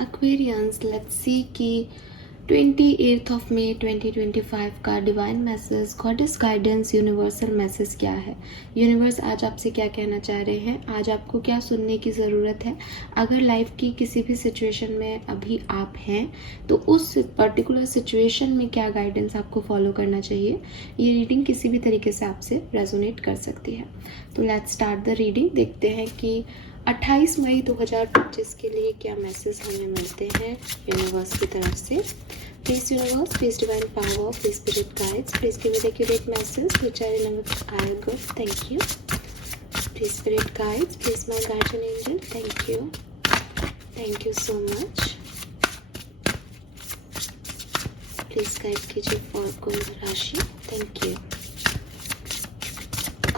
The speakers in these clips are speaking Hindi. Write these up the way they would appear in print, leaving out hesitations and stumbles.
Aquarians, let's see कि 28th ऑफ May 2025 का divine message, goddess guidance, universal message क्या है। यूनिवर्स आज आपसे क्या कहना चाह रहे हैं, आज आपको क्या सुनने की ज़रूरत है। अगर लाइफ की किसी भी सिचुएशन में अभी आप हैं तो उस पर्टिकुलर सिचुएशन में क्या गाइडेंस आपको फॉलो करना चाहिए। ये रीडिंग किसी भी तरीके से आपसे रेजोनेट कर सकती है। तो लेट्स स्टार्ट द रीडिंग। देखते हैं कि 28 मई 2025 के लिए क्या मैसेज हमें मिलते हैं यूनिवर्स की तरफ से। Please universe, please divine power, please spirit guides, please give me the accurate message which I are good. Thank you. Please spirit guides, please my guardian angel, thank you so much. Please guide कीजिए फॉर कुंभ राशि। Thank you.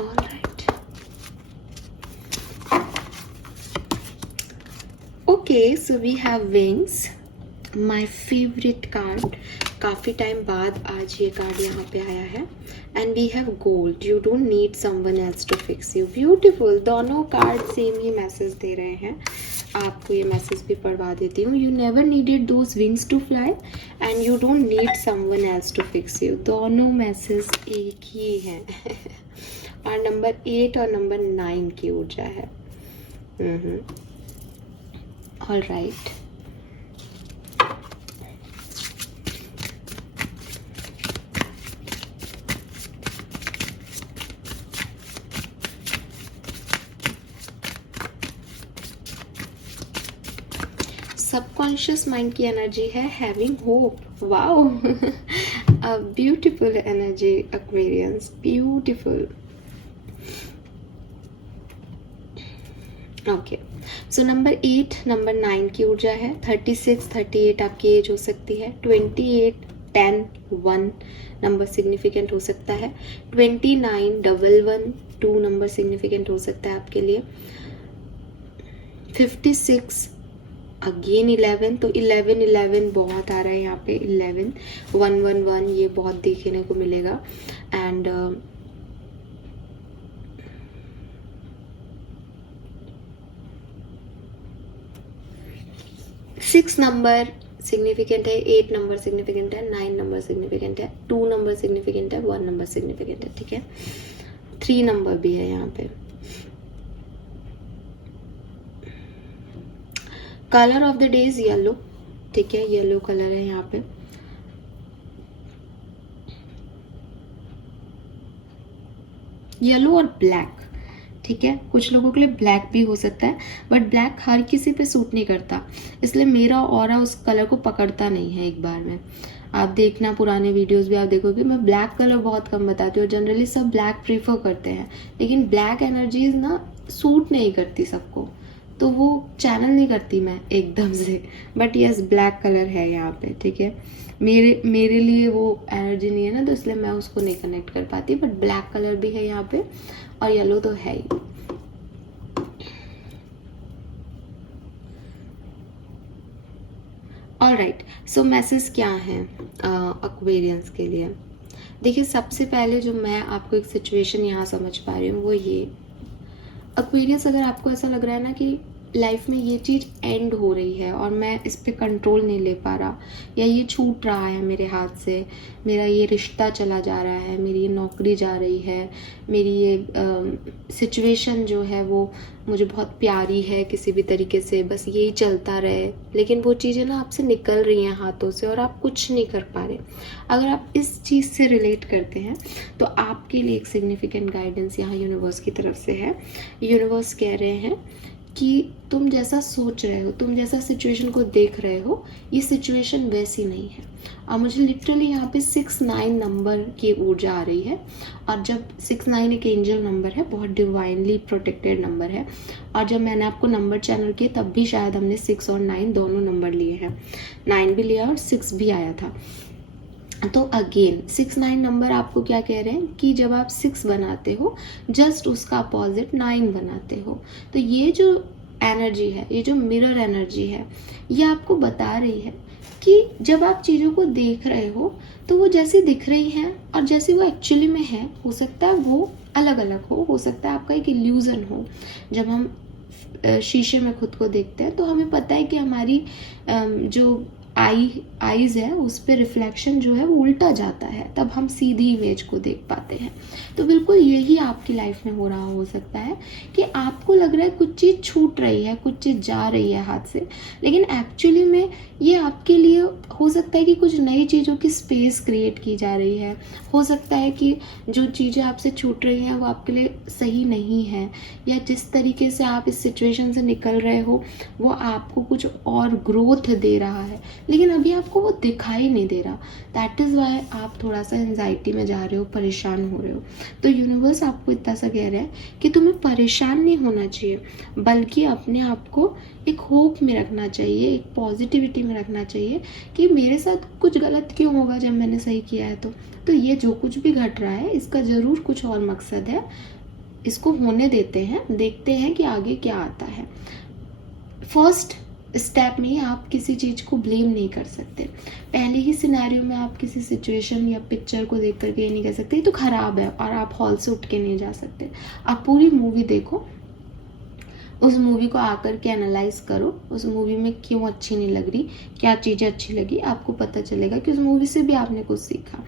Alright, okay, so we have wings, my favourite card. काफ़ी टाइम बाद आज ये कार्ड यहाँ पे आया है। And we have gold, you don't need someone else to fix you. Beautiful, दोनों कार्ड सेम ही मैसेज दे रहे हैं। आपको ये मैसेज भी पढ़वा देती हूँ। You never needed those wings to fly and you don't need someone else to fix you. दोनों मैसेज एक ही हैं। और नंबर 8 और नंबर 9 की ऊर्जा है। ऑल राइट, सबकॉन्शियस माइंड की एनर्जी है having hope. Wow, beautiful energy Aquarians, beautiful. Okay, so number 8 number 9 की ऊर्जा है। 36 38 आपकी एज हो सकती है। 28 10 1 नंबर सिग्निफिकेंट हो सकता है। 29 11 2 नंबर सिग्निफिकेंट हो सकता है आपके लिए। 56 अगेन 11, तो 11 बहुत आ रहा है यहाँ पे। 11 1 1 1 ये बहुत देखने को मिलेगा। एंड 6 नंबर सिग्निफिकेंट है, 8 नंबर सिग्निफिकेंट है, 9 नंबर सिग्निफिकेंट है, 2 नंबर सिग्निफिकेंट है, 1 नंबर सिग्निफिकेंट है। ठीक है, 3 नंबर भी है यहाँ पे। Colour of the day is yellow. ठीक है, येलो कलर है यहाँ पे। येलो और ब्लैक। ठीक है, कुछ लोगों के लिए ब्लैक भी हो सकता है, बट ब्लैक हर किसी पे सूट नहीं करता, इसलिए मेरा ऑरा उस कलर को पकड़ता नहीं है। एक बार में आप देखना, पुराने वीडियोस भी आप देखोगे, मैं ब्लैक कलर बहुत कम बताती हूँ। जनरली सब ब्लैक प्रीफर करते हैं, लेकिन ब्लैक एनर्जीज ना सूट नहीं करती सबको, तो वो चैनल नहीं करती मैं एकदम से। बट यस, ब्लैक कलर है यहाँ पे। ठीक है, मेरे लिए वो एनर्जी नहीं है ना, तो इसलिए मैं उसको नहीं कनेक्ट कर पाती। बट ब्लैक कलर भी है यहाँ पे और येलो तो है ही। ऑलराइट, सो मैसेज क्या है एक्वेरियंस के लिए। देखिए, सबसे पहले जो मैं आपको एक सिचुएशन यहाँ समझ पा रही हूँ वो ये, एक्वेरियस, अगर आपको ऐसा लग रहा है ना कि लाइफ में ये चीज़ एंड हो रही है और मैं इस पे कंट्रोल नहीं ले पा रहा, या ये छूट रहा है मेरे हाथ से, मेरा ये रिश्ता चला जा रहा है, मेरी ये नौकरी जा रही है, मेरी ये सिचुएशन जो है वो मुझे बहुत प्यारी है किसी भी तरीके से, बस यही चलता रहे, लेकिन वो चीज़ें ना आपसे निकल रही हैं हाथों से और आप कुछ नहीं कर पा रहे। अगर आप इस चीज़ से रिलेट करते हैं तो आपके लिए एक सिग्निफिकेंट गाइडेंस यहाँ यूनिवर्स की तरफ से है। यूनिवर्स कह रहे हैं कि तुम जैसा सोच रहे हो, तुम जैसा सिचुएशन को देख रहे हो, ये सिचुएशन वैसी नहीं है। और मुझे लिटरली यहाँ पे 6-9 नंबर की ऊर्जा आ रही है। और जब 6-9 एक एंजल नंबर है, बहुत डिवाइनली प्रोटेक्टेड नंबर है। और जब मैंने आपको नंबर चैनल किए तब भी शायद हमने 6 और 9 दोनों नंबर लिए हैं। 9 भी लिया और 6 भी आया था। तो अगेन 6-9 नंबर आपको क्या कह रहे हैं कि जब आप 6 बनाते हो, जस्ट उसका अपोजिट 9 बनाते हो। तो ये जो एनर्जी है, ये जो मिरर एनर्जी है, ये आपको बता रही है कि जब आप चीज़ों को देख रहे हो तो वो जैसी दिख रही हैं और जैसी वो एक्चुअली में है, हो सकता है वो अलग अलग हो सकता है आपका एक इल्यूज़न हो। जब हम शीशे में खुद को देखते हैं तो हमें पता है कि हमारी जो आईज है उस पर रिफ्लेक्शन जो है वो उल्टा जाता है, तब हम सीधी इमेज को देख पाते हैं। तो बिल्कुल यही आपकी लाइफ में हो रहा हो सकता है कि आपको लग रहा है कुछ चीज़ छूट रही है, कुछ चीज़ जा रही है हाथ से, लेकिन एक्चुअली में ये आपके लिए हो सकता है कि कुछ नई चीज़ों की स्पेस क्रिएट की जा रही है। हो सकता है कि जो चीज़ें आपसे छूट रही हैं वो आपके लिए सही नहीं है, या जिस तरीके से आप इस सिचुएशन से निकल रहे हो वो आपको कुछ और ग्रोथ दे रहा है, लेकिन अभी आपको वो दिखाई नहीं दे रहा। दैट इज़ वाई आप थोड़ा सा एंजाइटी में जा रहे हो, परेशान हो रहे हो। तो यूनिवर्स आपको इतना सा कह रहा है कि तुम्हें परेशान नहीं होना चाहिए, बल्कि अपने आप को एक होप में रखना चाहिए, एक पॉजिटिविटी में रखना चाहिए कि मेरे साथ कुछ गलत क्यों होगा जब मैंने सही किया है। तो ये जो कुछ भी घट रहा है इसका ज़रूर कुछ और मकसद है, इसको होने देते हैं, देखते हैं कि आगे क्या आता है। फर्स्ट स्टेप में आप किसी चीज़ को ब्लेम नहीं कर सकते। पहले ही सिनेरियो में आप किसी सिचुएशन या पिक्चर को देख करके ये नहीं कह सकते ये तो ख़राब है और आप हॉल से उठ के नहीं जा सकते। आप पूरी मूवी देखो, उस मूवी को आकर के एनालाइज करो, उस मूवी में क्यों अच्छी नहीं लग रही, क्या चीज़ें अच्छी लगी, आपको पता चलेगा कि उस मूवी से भी आपने कुछ सीखा।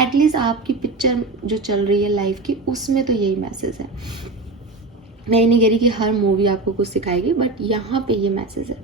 एटलीस्ट आपकी पिक्चर जो चल रही है लाइफ की उसमें तो यही मैसेज है। मैं नहीं कह रही कि हर मूवी आपको कुछ सिखाएगी, बट यहाँ पे ये मैसेज है।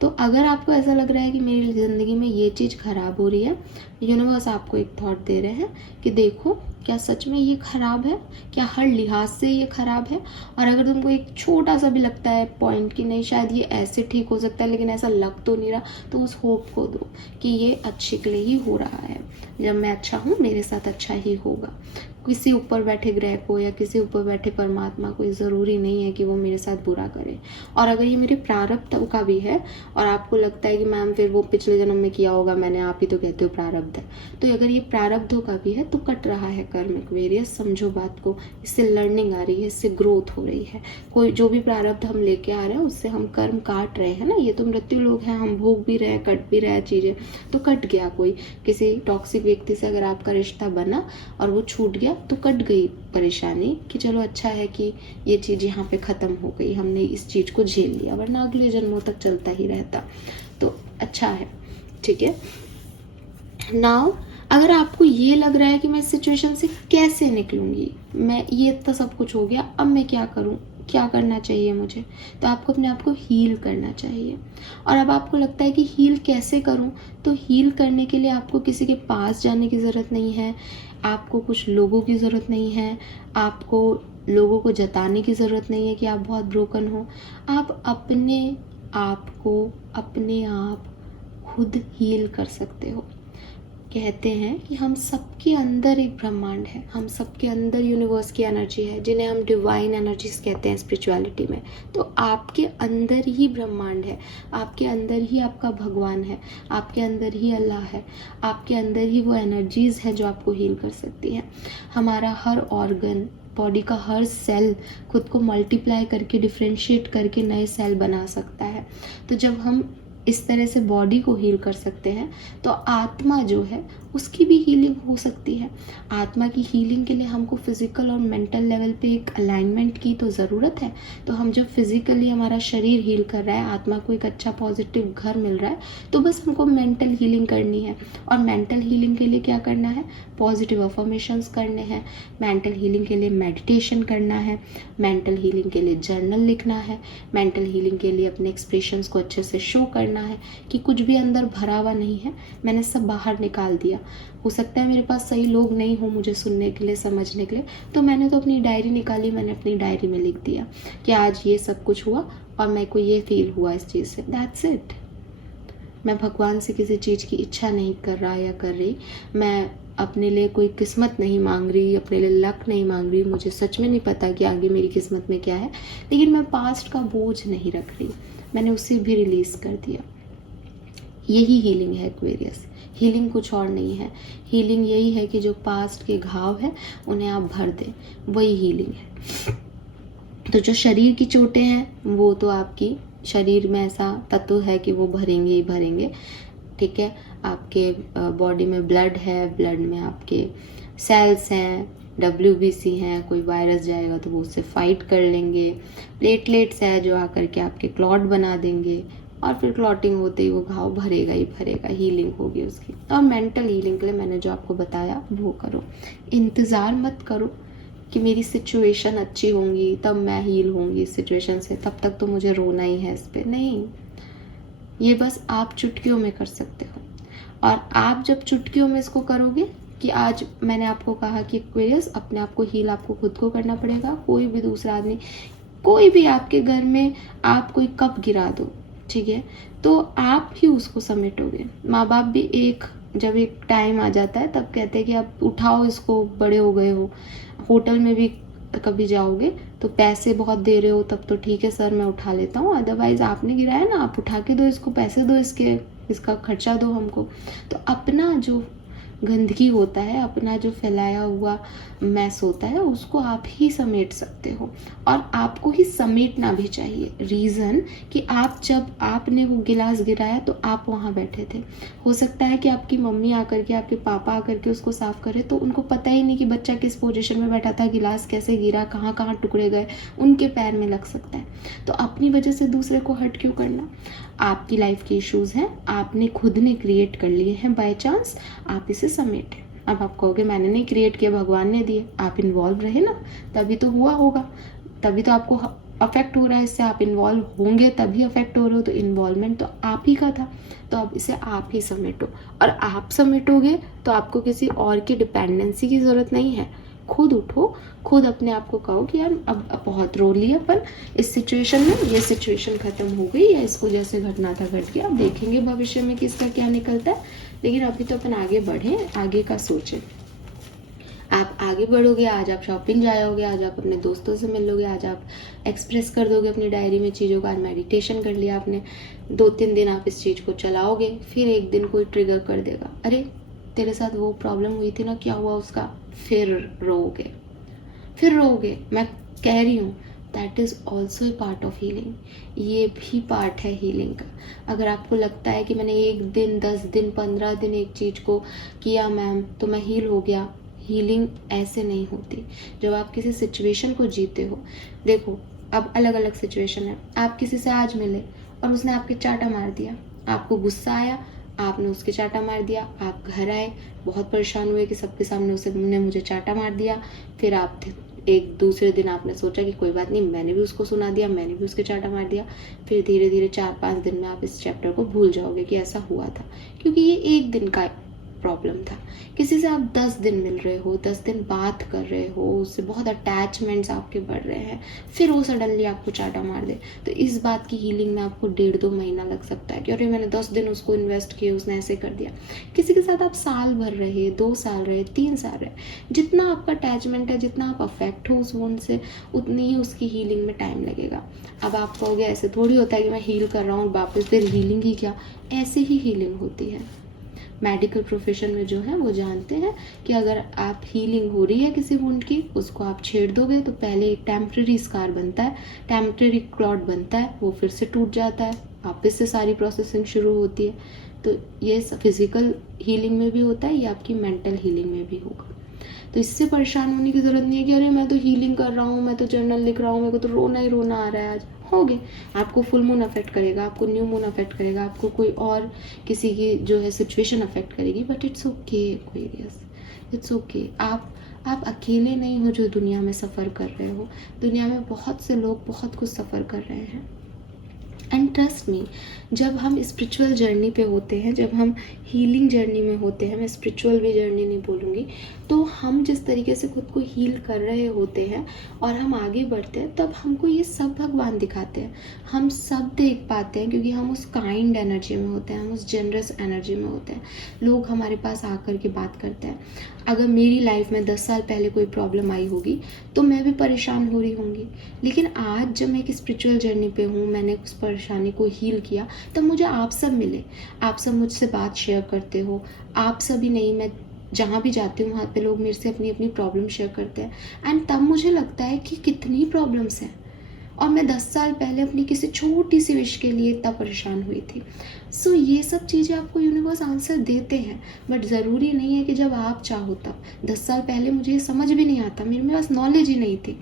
तो अगर आपको ऐसा लग रहा है कि मेरी ज़िंदगी में ये चीज़ ख़राब हो रही है, यूनिवर्स आपको एक थॉट दे रहे हैं कि देखो क्या सच में ये ख़राब है, क्या हर लिहाज से ये ख़राब है। और अगर तुमको एक छोटा सा भी लगता है पॉइंट कि नहीं शायद ये ऐसे ठीक हो सकता है लेकिन ऐसा लग तो नहीं रहा, तो उस होप को दो कि ये अच्छे के लिए ही हो रहा है। जब मैं अच्छा हूँ मेरे साथ अच्छा ही होगा। किसी ऊपर बैठे ग्रह को या किसी ऊपर बैठे परमात्मा को ज़रूरी नहीं है कि वो मेरे साथ बुरा करे। और अगर ये मेरे प्रारब्ध का भी है और आपको लगता है कि मैम फिर वो पिछले जन्म में किया होगा मैंने, आप ही तो कहते हो प्रारब्ध है, तो अगर ये प्रारब्धों का भी है तो कट रहा है कर्म एक्वेरियस, समझो बात को। इससे लर्निंग आ रही है, इससे ग्रोथ हो रही है। कोई जो भी प्रारब्ध हम लेके आ रहे हैं उससे हम कर्म काट रहे हैं ना, ये तो मृत्यु लोग हैं, हम भोग भी रहे, कट भी रहे चीज़ें, तो कट गया। कोई किसी टॉक्सिक व्यक्ति से अगर आपका रिश्ता बना और वो छूट गया तो कट गई परेशानी कि चलो अच्छा है कि ये चीज़ यहाँ पे ख़त्म हो गई, हमने इस चीज़ को झेल लिया, वरना अगले जन्मों तक चलता ही रहता। तो अच्छा है, ठीक है। नाउ अगर आपको ये लग रहा है कि मैं इस सिचुएशन से कैसे निकलूँगी, मैं ये तो सब कुछ हो गया, अब मैं क्या करूँ, क्या करना चाहिए मुझे, तो आपको अपने आप को हील करना चाहिए। और अब आपको लगता है कि हील कैसे करूं, तो हील करने के लिए आपको किसी के पास जाने की ज़रूरत नहीं है, आपको कुछ लोगों की ज़रूरत नहीं है, आपको लोगों को जताने की ज़रूरत नहीं है कि आप बहुत ब्रोकन हो। आप अपने आप को अपने आप खुद हील कर सकते हो। कहते हैं कि हम सबके अंदर एक ब्रह्मांड है, हम सबके अंदर यूनिवर्स की एनर्जी है, जिन्हें हम डिवाइन एनर्जीज कहते हैं स्पिरिचुअलिटी में। तो आपके अंदर ही ब्रह्मांड है, आपके अंदर ही आपका भगवान है, आपके अंदर ही अल्लाह है, आपके अंदर ही वो एनर्जीज है जो आपको हील कर सकती हैं। हमारा हर ऑर्गन, बॉडी का हर सेल खुद को मल्टीप्लाई करके डिफ्रेंशिएट करके नए सेल बना सकता है। तो जब हम इस तरह से बॉडी को हील कर सकते हैं तो आत्मा जो है उसकी भी हीलिंग हो सकती है। आत्मा की हीलिंग के लिए हमको फिजिकल और मेंटल लेवल पे एक अलाइनमेंट की तो ज़रूरत है। तो हम जब फिजिकली हमारा शरीर हील कर रहा है, आत्मा को एक अच्छा पॉजिटिव घर मिल रहा है, तो बस हमको मेंटल हीलिंग करनी है। और मेंटल हीलिंग के लिए क्या करना है, पॉजिटिव अफर्मेशंस करने हैं। मेंटल हीलिंग के लिए मेडिटेशन करना है, मेंटल हीलिंग के लिए जर्नल लिखना है, मेंटल हीलिंग के लिए अपने एक्सप्रेशंस को अच्छे से शो करना है कि कुछ भी अंदर भरा हुआ नहीं है, मैंने सब बाहर निकाल दिया। हो सकता है मेरे पास सही लोग नहीं हो मुझे सुनने के लिए, समझने के लिए, तो मैंने तो अपनी डायरी निकाली, मैंने अपनी डायरी में लिख दिया कि आज ये सब कुछ हुआ और मेरे को ये फील हुआ इस चीज़ से, दैट्स इट। मैं भगवान से किसी चीज़ की इच्छा नहीं कर रहा या कर रही, मैं अपने लिए कोई किस्मत नहीं मांग रही, अपने लिए लक नहीं मांग रही। मुझे सच में नहीं पता कि आगे मेरी किस्मत में क्या है, लेकिन मैं पास्ट का बोझ नहीं रख रही, मैंने उसे भी रिलीज़ कर दिया। यही हीलिंग है एक्वेरियस। हीलिंग कुछ और नहीं है। हीलिंग यही है कि जो पास्ट के घाव है उन्हें आप भर दें, वही हीलिंग है। तो जो शरीर की चोटें हैं वो तो आपकी शरीर में ऐसा तत्व है कि वो भरेंगे ही भरेंगे, ठीक है। आपके बॉडी में ब्लड है, ब्लड में आपके सेल्स हैं, WBC हैं, कोई वायरस जाएगा तो वो उससे फाइट कर लेंगे। प्लेटलेट्स है जो आकर के आपके क्लॉट बना देंगे और फिर क्लॉटिंग होते ही वो घाव भरेगा ही भरेगा, हीलिंग होगी उसकी। और मेंटल हीलिंग के लिए मैंने जो आपको बताया वो करो। इंतज़ार मत करो कि मेरी सिचुएशन अच्छी होंगी तब मैं हील होंगी इस सिचुएशन से, तब तक तो मुझे रोना ही है इस पर। नहीं, ये बस आप चुटकियों में कर सकते हो। और आप जब चुटकियों में इसको करोगे कि आज मैंने आपको कहा कि एक्वेरियस अपने आप को हील आपको खुद को करना पड़ेगा। कोई भी दूसरा आदमी, कोई भी आपके घर में आप कोई कप गिरा दो, ठीक है, तो आप ही उसको समेटोगे। माँ बाप भी जब एक टाइम आ जाता है तब कहते हैं कि आप उठाओ इसको, बड़े हो गए हो। होटल में भी कभी जाओगे तो पैसे बहुत दे रहे हो तब तो ठीक है सर मैं उठा लेता हूँ, अदरवाइज आपने गिराया ना, आप उठा के दो इसको, पैसे दो इसका खर्चा दो हमको। तो अपना जो गंदगी होता है, अपना जो फैलाया हुआ मैस होता है, उसको आप ही समेट सकते हो। और आपको ही समेटना भी चाहिए। रीज़न कि जब आपने वो गिलास गिराया तो आप वहाँ बैठे थे। हो सकता है कि आपकी मम्मी आकर के, आपके पापा आकर के उसको साफ करे तो उनको पता ही नहीं कि बच्चा किस पोजीशन में बैठा था, गिलास कैसे गिरा, कहाँ कहाँ टुकड़े गए, उनके पैर में लग सकता है। तो अपनी वजह से दूसरे को हर्ट क्यों करना। आपकी लाइफ के इश्यूज़ हैं, आपने खुद ने क्रिएट कर लिए हैं बाय चांस, आप इसे समेटें। अब आप कहोगे मैंने नहीं क्रिएट किया, भगवान ने दिए। आप इन्वॉल्व रहे ना, तभी तो हुआ होगा, तभी तो आपको अफेक्ट हो रहा है इससे। आप इन्वॉल्व होंगे तभी अफेक्ट हो रहे हो, तो इन्वॉल्वमेंट तो आप ही का था। तो अब इसे आप ही समेटो। और आप समेटोगे तो आपको किसी और की डिपेंडेंसी की ज़रूरत नहीं है। खुद उठो, खुद अपने आप को कहो कि यार अब बहुत रो लिया अपन इस सिचुएशन में, ये सिचुएशन ख़त्म हो गई, या इसको जैसे घटना था घट गया। अब देखेंगे भविष्य में कि इसका क्या निकलता है, लेकिन अभी तो अपन आगे बढ़ें, आगे का सोचें। आप आगे बढ़ोगे, आज आप शॉपिंग जाओगे, आज आप अपने दोस्तों से मिलोगे, आज आप एक्सप्रेस कर दोगे अपनी डायरी में चीज़ों का। आज मेडिटेशन कर लिया आपने, 2-3 दिन आप इस चीज़ को चलाओगे, फिर एक दिन कोई ट्रिगर कर देगा, अरे तेरे साथ वो प्रॉब्लम हुई थी ना, क्या हुआ उसका, फिर रोओगे, फिर रोओगे। मैं कह रही हूँ that is also a part of healing. ये भी पार्ट है हीलिंग का। अगर आपको लगता है कि मैंने 1 दिन, 10 दिन, 15 दिन एक चीज़ को किया मैम तो मैं हील हो गया, हीलिंग ऐसे नहीं होती। जब आप किसी सिचुएशन को जीते हो, देखो अब अलग अलग सिचुएशन है। आप किसी से आज मिले और उसने आपके चाटा मार दिया, आपको गुस्सा आया, आपने उसके चाटा मार दिया, आप घर आए, बहुत परेशान हुए कि सबके सामने उसने मुझे चाटा मार दिया। फिर आप एक दूसरे दिन आपने सोचा कि कोई बात नहीं, मैंने भी उसको सुना दिया, मैंने भी उसके चाटा मार दिया। फिर धीरे धीरे 4-5 दिन में आप इस चैप्टर को भूल जाओगे कि ऐसा हुआ था, क्योंकि ये एक दिन का प्रॉब्लम था। किसी से आप 10 दिन मिल रहे हो, 10 दिन बात कर रहे हो, उससे बहुत अटैचमेंट्स आपके बढ़ रहे हैं, फिर वो सडनली आपको चाटा मार दे, तो इस बात की हीलिंग में आपको 1.5-2 महीना लग सकता है कि अरे मैंने 10 दिन उसको इन्वेस्ट किए, उसने ऐसे कर दिया। किसी के साथ आप साल भर रहे, 2 साल रहे, 3 साल रहे, जितना आपका अटैचमेंट है, जितना आप अफेक्ट हो उस वुंड से, उतनी ही उसकी हीलिंग में टाइम लगेगा। अब आप कहोगे ऐसे थोड़ी होता है कि मैं हील कर रहा हूँ वापस फिर हीलिंग ही क्या, ऐसे ही हीलिंग होती है। मेडिकल प्रोफेशन में जो है वो जानते हैं कि अगर आप हीलिंग हो रही है किसी वुंड की, उसको आप छेड़ दोगे तो पहले एक टेम्प्रेरी स्कार बनता है, टेम्प्रेरी क्लॉट बनता है, वो फिर से टूट जाता है, वापस से सारी प्रोसेसिंग शुरू होती है। तो ये फिजिकल हीलिंग में भी होता है, ये आपकी मेंटल हीलिंग में भी होगा। तो इससे परेशान होने की ज़रूरत नहीं है कि अरे मैं तो हीलिंग कर रहा हूँ, मैं तो जर्नल लिख रहा हूँ, मेरे को तो रोना ही रोना आ रहा है आज। होगे, आपको फुल मून अफेक्ट करेगा, आपको न्यू मून अफेक्ट करेगा, आपको कोई और किसी की जो है सिचुएशन अफेक्ट करेगी, but it's okay Aquarius, it's okay. आप अकेले नहीं हो जो दुनिया में सफ़र कर रहे हो। दुनिया में बहुत से लोग बहुत कुछ सफ़र कर रहे हैं। एंड ट्रस्ट मी, जब हम स्पिरिचुअल जर्नी पे होते हैं, जब हम हीलिंग जर्नी में होते हैं, मैं स्पिरिचुअल भी जर्नी नहीं बोलूँगी, तो हम जिस तरीके से खुद को हील कर रहे होते हैं और हम आगे बढ़ते हैं, तब हमको ये सब भगवान दिखाते हैं। हम सब देख पाते हैं क्योंकि हम उस काइंड एनर्जी में होते हैं, हम उस जनरस एनर्जी में होते हैं। लोग हमारे पास आकर के बात करते हैं। अगर मेरी लाइफ में 10 साल पहले कोई प्रॉब्लम आई होगी तो मैं भी परेशान हो रही होंगी, लेकिन आज जब मैं एक स्पिरिचुअल जर्नी पे हूँ, मैंने उस परेशानी को हील किया, तब मुझे आप सब मिले, आप सब मुझसे बात शेयर करते हो। आप सभी नहीं, मैं जहाँ भी जाती हूँ वहाँ पे लोग मेरे से अपनी अपनी प्रॉब्लम शेयर करते हैं, एंड तब मुझे लगता है कि कितनी प्रॉब्लम्स हैं और मैं 10 साल पहले अपनी किसी छोटी सी विश के लिए इतना परेशान हुई थी। सो ये सब चीज़ें आपको यूनिवर्स आंसर देते हैं, बट ज़रूरी नहीं है कि जब आप चाहो तब। 10 साल पहले मुझे ये समझ भी नहीं आता, मेरे पास नॉलेज ही नहीं थी।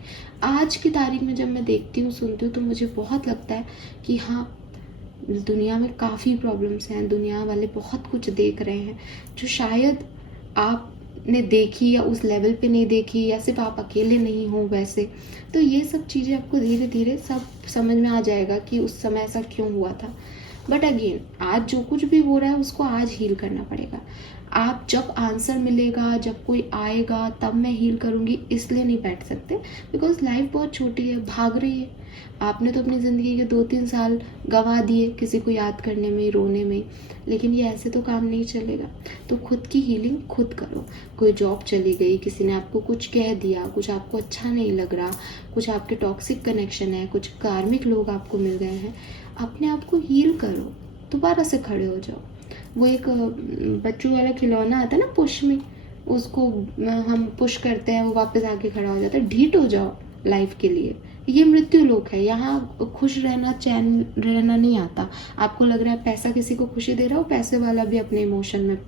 आज की तारीख में जब मैं देखती हूँ, सुनती हूँ, तो मुझे बहुत लगता है कि हाँ, दुनिया में काफ़ी प्रॉब्लम्स हैं, दुनिया वाले बहुत कुछ देख रहे हैं जो शायद आपने देखी या उस लेवल पे नहीं देखी, या सिर्फ आप अकेले नहीं हो वैसे। तो ये सब चीज़ें आपको धीरे धीरे सब समझ में आ जाएगा कि उस समय ऐसा क्यों हुआ था। बट अगेन, आज जो कुछ भी हो रहा है उसको आज हील करना पड़ेगा। आप जब आंसर मिलेगा, जब कोई आएगा तब मैं हील करूँगी इसलिए नहीं बैठ सकते, बिकॉज लाइफ बहुत छोटी है, भाग रही है। आपने तो अपनी ज़िंदगी के 2-3 साल गंवा दिए किसी को याद करने में, रोने में, लेकिन ये ऐसे तो काम नहीं चलेगा। तो खुद की हीलिंग खुद करो। कोई जॉब चली गई, किसी ने आपको कुछ कह दिया, कुछ आपको अच्छा नहीं लग रहा, कुछ आपके टॉक्सिक कनेक्शन है, कुछ कार्मिक लोग आपको मिल गए हैं, अपने आप को हील करो, दोबारा से खड़े हो जाओ। वो एक बच्चों वाला खिलौना आता है ना, पुश में, उसको हम पुश करते हैं, वो वापस आके खड़ा हो जाता है। ढीठ हो जाओ लाइफ के लिए। ये मृत्यु लोक है, यहाँ खुश रहना, चैन रहना नहीं आता। आपको लग रहा है पैसा किसी को खुशी दे रहा हो, पैसे वाला भी अपने इमोशन में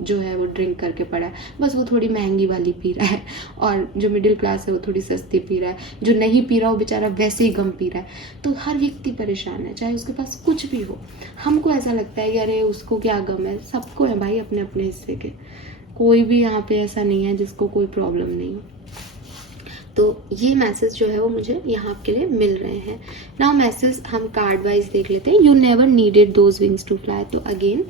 जो है वो ड्रिंक करके पड़ा है, बस वो थोड़ी महंगी वाली पी रहा है, और जो मिडिल क्लास है वो थोड़ी सस्ती पी रहा है, जो नहीं पी रहा हो बेचारा वैसे ही गम पी रहा है। तो हर व्यक्ति परेशान है, चाहे उसके पास कुछ भी हो। हमको ऐसा लगता है कि अरे उसको क्या गम है, सबको है भाई अपने अपने हिस्से के। कोई भी यहाँ पे ऐसा नहीं है जिसको कोई प्रॉब्लम नहीं हो। तो ये मैसेज जो है वो मुझे यहाँ आपके लिए मिल रहे हैं। नाउ मैसेज हम कार्ड वाइज देख लेते हैं। You never needed those wings to fly. तो अगेन,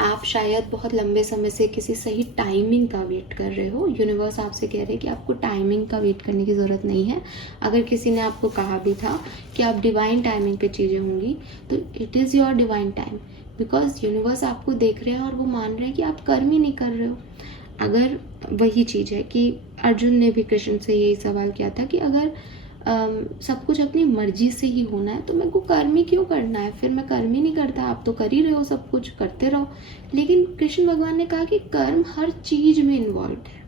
आप शायद बहुत लंबे समय से किसी सही टाइमिंग का वेट कर रहे हो। यूनिवर्स आपसे कह रहे हैं कि आपको टाइमिंग का वेट करने की ज़रूरत नहीं है। अगर किसी ने आपको कहा भी था कि आप डिवाइन टाइमिंग पे चीज़ें होंगी, तो it is your divine time, because universe आपको देख रहे हैं और वो मान रहे हैं कि आप कर्म ही नहीं कर रहे हो। अगर वही चीज़ है कि अर्जुन ने भी कृष्ण से यही सवाल किया था कि अगर सब कुछ अपनी मर्जी से ही होना है तो मेरे को कर्म ही क्यों करना है, फिर मैं कर्म ही नहीं करता, आप तो कर ही रहे हो, सब कुछ करते रहो। लेकिन कृष्ण भगवान ने कहा कि कर्म हर चीज में इन्वॉल्व है,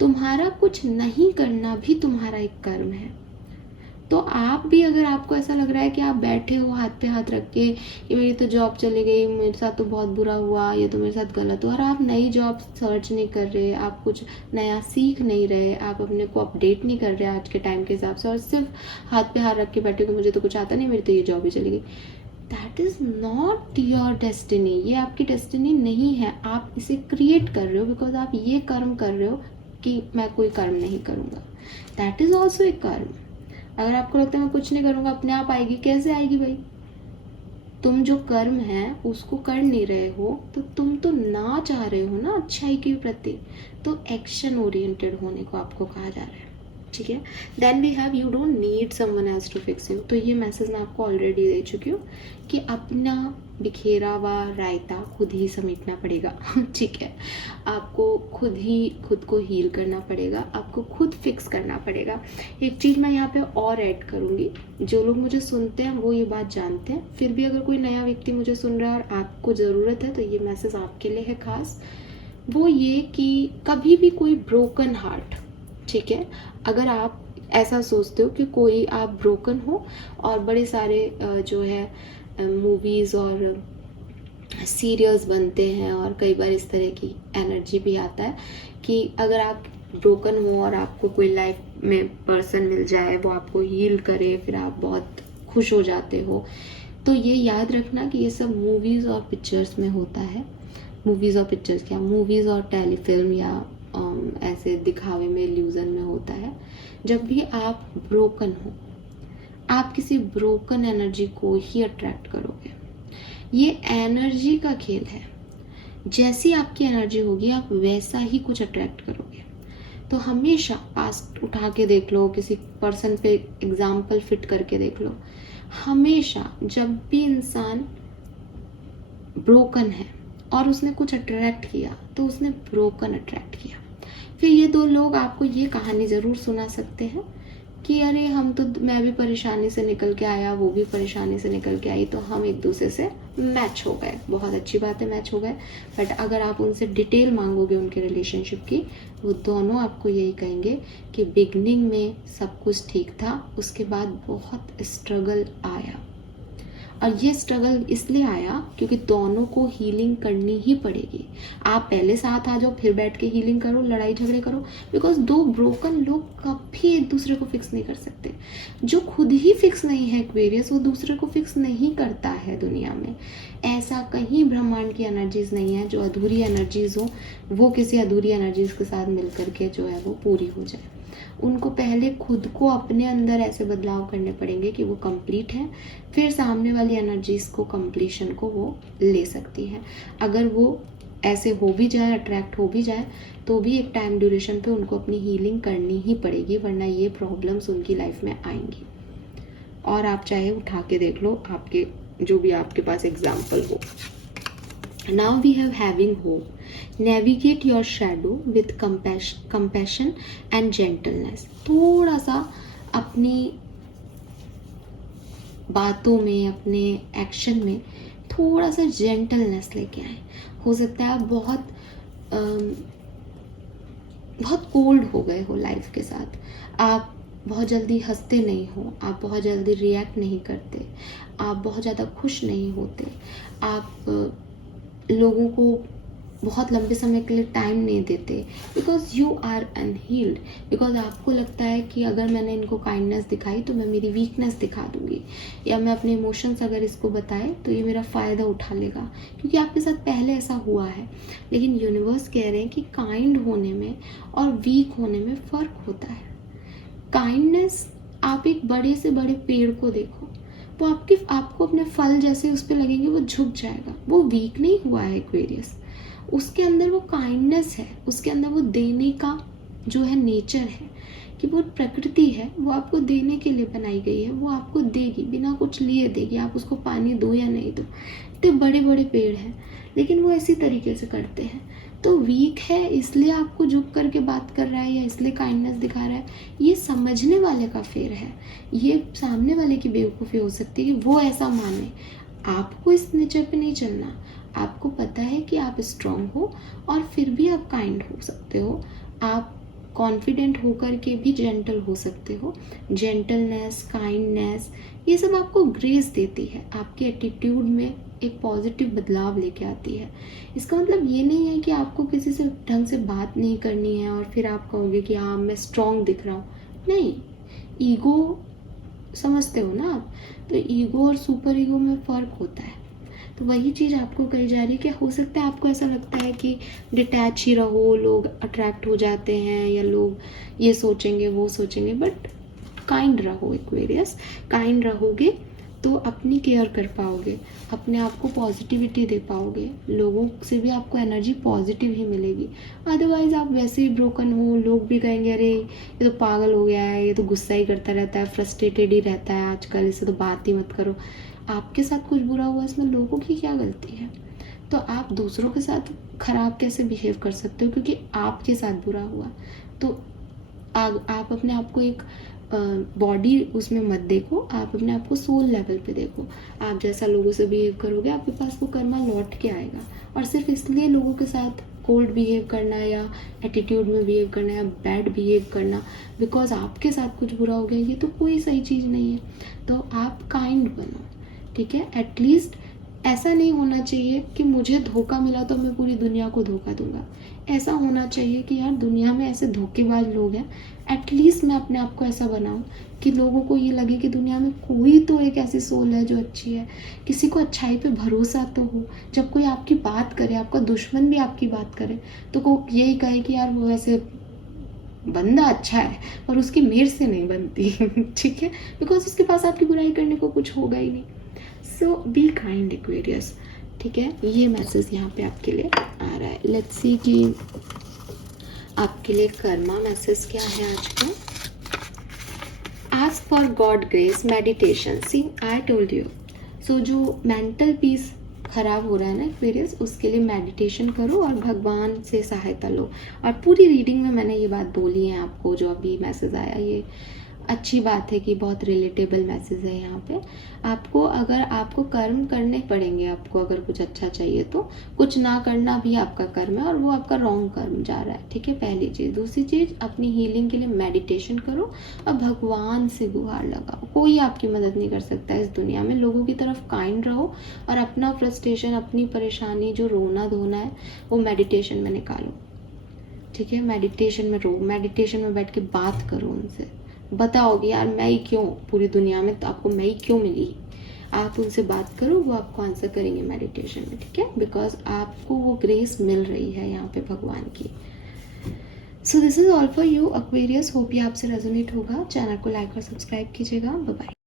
तुम्हारा कुछ नहीं करना भी तुम्हारा एक कर्म है। तो आप भी, अगर आपको ऐसा लग रहा है कि आप बैठे हो हाथ पे हाथ रख के कि मेरी तो जॉब चली गई, मेरे साथ तो बहुत बुरा हुआ, ये तो मेरे साथ गलत हुआ, और आप नई जॉब सर्च नहीं कर रहे, आप कुछ नया सीख नहीं रहे, आप अपने को अपडेट नहीं कर रहे आज के टाइम के हिसाब से, और सिर्फ हाथ पे हाथ रख के बैठे कि मुझे तो कुछ आता नहीं, मेरी तो ये जॉब ही चली गई, that is not your destiny. ये आपकी डेस्टिनी नहीं है। आप इसे क्रिएट कर रहे हो बिकॉज आप ये कर्म कर रहे हो कि मैं कोई कर्म नहीं करूँगा। दैट इज़ ऑल्सो ए कर्म। अगर आपको लगता है मैं कुछ नहीं करूँगा अपने आप आएगी, कैसे आएगी भाई? तुम जो कर्म है उसको कर नहीं रहे हो, तो तुम तो ना चाह रहे हो ना अच्छाई के प्रति, तो एक्शन ओरिएंटेड होने को आपको कहा जा रहा है। ठीक है। Then we have you don't need someone else to fix you. तो ये मैसेज मैं आपको ऑलरेडी दे चुकी हूँ कि अपना बिखेरा हुआ रायता खुद ही समेटना पड़ेगा। ठीक है, आपको खुद ही खुद को हील करना पड़ेगा, आपको खुद फिक्स करना पड़ेगा। एक चीज़ मैं यहाँ पे और ऐड करूँगी, जो लोग मुझे सुनते हैं वो ये बात जानते हैं, फिर भी अगर कोई नया व्यक्ति मुझे सुन रहा है और आपको ज़रूरत है तो ये मैसेज आपके लिए है खास। वो ये कि कभी भी कोई ब्रोकन हार्ट, ठीक है, अगर आप ऐसा सोचते हो कि कोई आप ब्रोकन हो, और बड़े सारे जो है मूवीज़ और सीरियल्स बनते हैं और कई बार इस तरह की एनर्जी भी आता है कि अगर आप ब्रोकन हो और आपको कोई लाइफ में पर्सन मिल जाए, वो आपको हील करे, फिर आप बहुत खुश हो जाते हो, तो ये याद रखना कि ये सब मूवीज़ और पिक्चर्स में होता है। मूवीज़ और पिक्चर्स क्या, मूवीज़ और टेलीफिल्म या ऐसे दिखावे में, इल्यूज़न में होता है। जब भी आप ब्रोकन हो, आप किसी ब्रोकन एनर्जी को ही अट्रैक्ट करोगे। ये एनर्जी का खेल है, जैसी आपकी एनर्जी होगी आप वैसा ही कुछ अट्रैक्ट करोगे। तो हमेशा पास्ट उठा के देख लो, किसी पर्सन पे एग्जाम्पल फिट करके देख लो, हमेशा जब भी इंसान ब्रोकन है और उसने कुछ अट्रैक्ट किया तो उसने ब्रोकन अट्रैक्ट किया। फिर ये दो लोग आपको ये कहानी ज़रूर सुना सकते हैं कि अरे हम तो, मैं भी परेशानी से निकल के आया, वो भी परेशानी से निकल के आई, तो हम एक दूसरे से मैच हो गए। बहुत अच्छी बात है, मैच हो गए। बट अगर आप उनसे डिटेल मांगोगे उनके रिलेशनशिप की, वो दोनों आपको यही कहेंगे कि बिगनिंग में सब कुछ ठीक था, उसके बाद बहुत स्ट्रगल आया। और ये स्ट्रगल इसलिए आया क्योंकि दोनों को हीलिंग करनी ही पड़ेगी। आप पहले साथ आ जाओ, फिर बैठ के हीलिंग करो, लड़ाई झगड़े करो, बिकॉज दो ब्रोकन लोग कभी एक दूसरे को फिक्स नहीं कर सकते। जो खुद ही फिक्स नहीं है एक्वेरियस, वो दूसरे को फिक्स नहीं करता है दुनिया में। ऐसा कहीं ब्रह्मांड की एनर्जीज नहीं है जो अधूरी एनर्जीज हो, वो किसी अधूरी एनर्जीज के साथ मिल करके जो है वो पूरी हो जाए। उनको पहले खुद को अपने अंदर ऐसे बदलाव करने पड़ेंगे कि वो कंप्लीट है, फिर सामने वाली एनर्जीज को कंप्लीशन को वो ले सकती है। अगर वो ऐसे हो भी जाए, अट्रैक्ट हो भी जाए, तो भी एक टाइम ड्यूरेशन पे उनको अपनी हीलिंग करनी ही पड़ेगी, वरना ये प्रॉब्लम्स उनकी लाइफ में आएंगी। और आप चाहे उठा के देख लो, आपके जो भी आपके पास एग्जाम्पल हो। Now we have having hope. Navigate your shadow with compassion and gentleness. थोड़ा सा अपनी बातों में, अपने एक्शन में थोड़ा सा जेंटलनेस लेके आए। हो सकता है आप बहुत कोल्ड हो गए हो लाइफ के साथ, आप बहुत जल्दी हंसते नहीं हो, आप बहुत जल्दी रिएक्ट नहीं करते, आप बहुत ज़्यादा खुश नहीं होते, आप लोगों को बहुत लंबे समय के लिए टाइम नहीं देते, because you are unhealed. Because आपको लगता है कि अगर मैंने इनको काइंडनेस दिखाई तो मैं मेरी वीकनेस दिखा दूंगी, या मैं अपने इमोशंस अगर इसको बताए तो ये मेरा फ़ायदा उठा लेगा, क्योंकि आपके साथ पहले ऐसा हुआ है। लेकिन यूनिवर्स कह रहे हैं कि काइंड होने में और वीक होने में फ़र्क होता है। काइंडनेस, आप एक बड़े से बड़े पेड़ को देखो, वो आपको अपने फल जैसे उस पर लगेंगे, वो झुक जाएगा। वो वीक नहीं हुआ है एक्वेरियस, उसके अंदर वो काइंडनेस है, उसके अंदर वो देने का जो है नेचर है, कि वो प्रकृति है, वो आपको देने के लिए बनाई गई है, वो आपको देगी, बिना कुछ लिए देगी। आप उसको पानी दो या नहीं दो। इतने बड़े बड़े पेड़ हैं, लेकिन वो इसी तरीके से करते हैं। तो वीक है इसलिए आपको झुक करके बात कर रहा है, या इसलिए काइंडनेस दिखा रहा है, ये समझने वाले का फेर है। ये सामने वाले की बेवकूफ़ी हो सकती है कि वो ऐसा माने। आपको इस नेचर पे नहीं चलना। आपको पता है कि आप स्ट्रांग हो और फिर भी आप काइंड हो सकते हो। आप कॉन्फिडेंट होकर के भी जेंटल हो सकते हो। जेंटलनेस, काइंडनेस, ये सब आपको ग्रेस देती है, आपके एटीट्यूड में एक पॉजिटिव बदलाव लेके आती है। इसका मतलब ये नहीं है कि आपको किसी से ढंग से बात नहीं करनी है और फिर आप कहोगे कि हाँ मैं स्ट्रांग दिख रहा हूँ। नहीं, ईगो समझते हो ना आप, तो ईगो और सुपर ईगो में फ़र्क होता है। तो वही चीज़ आपको कही जा रही है कि हो सकता है आपको ऐसा लगता है कि डिटैच ही रहो, लोग अट्रैक्ट हो जाते हैं, या लोग ये सोचेंगे वो सोचेंगे, बट काइंड रहो एक्वेरियस। काइंड रहोगे तो अपनी केयर कर पाओगे, अपने आप को पॉजिटिविटी दे पाओगे, लोगों से भी आपको एनर्जी पॉजिटिव ही मिलेगी। अदरवाइज आप वैसे ही ब्रोकन हो, लोग भी कहेंगे अरे ये तो पागल हो गया है, ये तो गुस्सा ही करता रहता है, फ्रस्ट्रेटेड ही रहता है आजकल, इससे तो बात ही मत करो। आपके साथ कुछ बुरा हुआ, इसमें लोगों की क्या गलती है? तो आप दूसरों के साथ खराब कैसे बिहेव कर सकते हो क्योंकि आपके साथ बुरा हुआ? तो आप अपने आप को एक बॉडी उसमें मत देखो, आप अपने आप को सोल लेवल पे देखो। आप जैसा लोगों से बिहेव करोगे, आपके पास वो कर्मा लौट के आएगा। और सिर्फ इसलिए लोगों के साथ कोल्ड बिहेव करना या एटीट्यूड में बिहेव करना या बैड बिहेव करना बिकॉज आपके साथ कुछ बुरा हो गया, ये तो कोई सही चीज़ नहीं है। तो आप काइंड बनो, ठीक है? एटलीस्ट ऐसा नहीं होना चाहिए कि मुझे धोखा मिला तो मैं पूरी दुनिया को धोखा दूंगा। ऐसा होना चाहिए कि यार दुनिया में ऐसे धोखेबाज लोग हैं, एटलीस्ट मैं अपने आप को ऐसा बनाऊं कि लोगों को ये लगे कि दुनिया में कोई तो एक ऐसी सोल है जो अच्छी है, किसी को अच्छाई पे भरोसा तो हो। जब कोई आपकी बात करे, आपका दुश्मन भी आपकी बात करे, तो को यही कहे कि यार वो ऐसे बंदा अच्छा है, पर उसकी मेर से नहीं बनती ठीक है? बिकॉज उसके पास आपकी बुराई करने को कुछ होगा ही नहीं। सो बी काइंड एक्वेरियस, ठीक है? ये मैसेज यहाँ पे आपके लिए आ रहा है। लेट्स सी कि आपके लिए कर्मा मैसेज क्या है आज का। Ask for God grace, meditation. See I told you. So जो मेंटल पीस खराब हो रहा है ना एक्वेरियस, उसके लिए मेडिटेशन करो और भगवान से सहायता लो। और पूरी रीडिंग में मैंने ये बात बोली है आपको, जो अभी मैसेज आया ये अच्छी बात है कि बहुत रिलेटेबल मैसेज है यहाँ पे। आपको अगर आपको कर्म करने पड़ेंगे, आपको अगर कुछ अच्छा चाहिए तो कुछ ना करना भी आपका कर्म है और वो आपका रॉन्ग कर्म जा रहा है, ठीक है, पहली चीज़। दूसरी चीज़, अपनी हीलिंग के लिए मेडिटेशन करो और भगवान से गुहार लगाओ। कोई आपकी मदद नहीं कर सकता इस दुनिया में। लोगों की तरफ काइंड रहो और अपना फ्रस्ट्रेशन, अपनी परेशानी, जो रोना धोना है वो मेडिटेशन में निकालो, ठीक है। मेडिटेशन में रहो, मेडिटेशन में बैठ के बात करो उनसे, बताओ कि यार मैं ही क्यों, पूरी दुनिया में तो आपको मैं ही क्यों मिली। आप उनसे बात करो, वो आपको आंसर करेंगे मेडिटेशन में, ठीक है, बिकॉज आपको वो ग्रेस मिल रही है यहाँ पे भगवान की। So this is all for you Aquarius. Hope ये आपसे रेजोनेट होगा। चैनल को लाइक और सब्सक्राइब कीजिएगा। Bye bye.